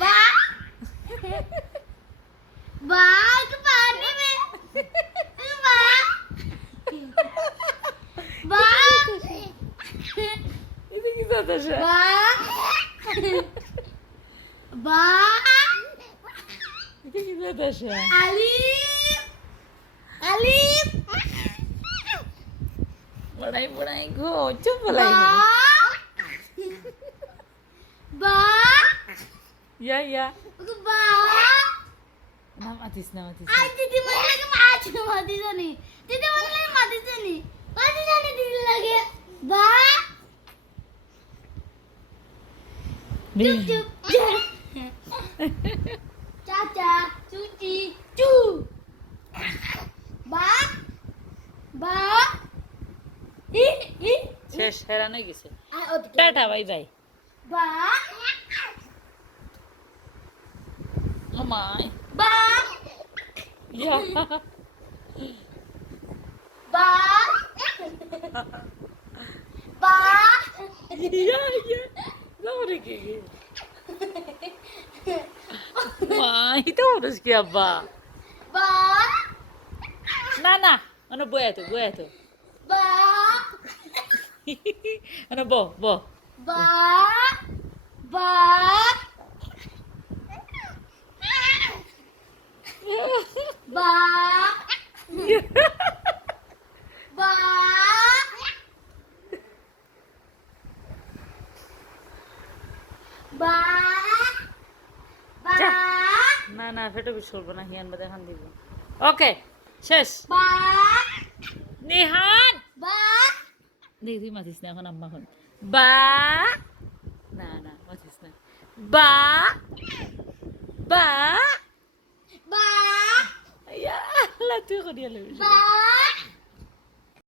बा बा के पानी में बा बा এটা কি দাদা बा बा এটা কি দাদা अलीफ अलीफ বড়াই বড়াই গো চুপ বলাই बा बा ya बा না মাতিস না आज दीदी मुझे लगे आज माती जानी दीदी मुझे लगे माती जानी दीदी लगे बा चुप चुप चाचा चूची चू बा बा इ इ শেষ হেরান হয়ে গেছে आ ओदिके টাটা বাই বাই बा আমায় बा ইয়া बा बा ইয়া ইয়া লাউরে কি মা এটা ওরস কি আব্বা बा না না মানে বয়া তো बा মানে ব बा बा बा बा बा যা। बा না না ফেটো বিষ করবো না হিয়ান বাদে খান দিব ওকে শেষ बा নিহান बा দেখ তুই মাতিস না এখন আম্মা এখন বা না না মাতিস না বা বা बा ইয়া আল্লাহ তুই করিয়া লবি बा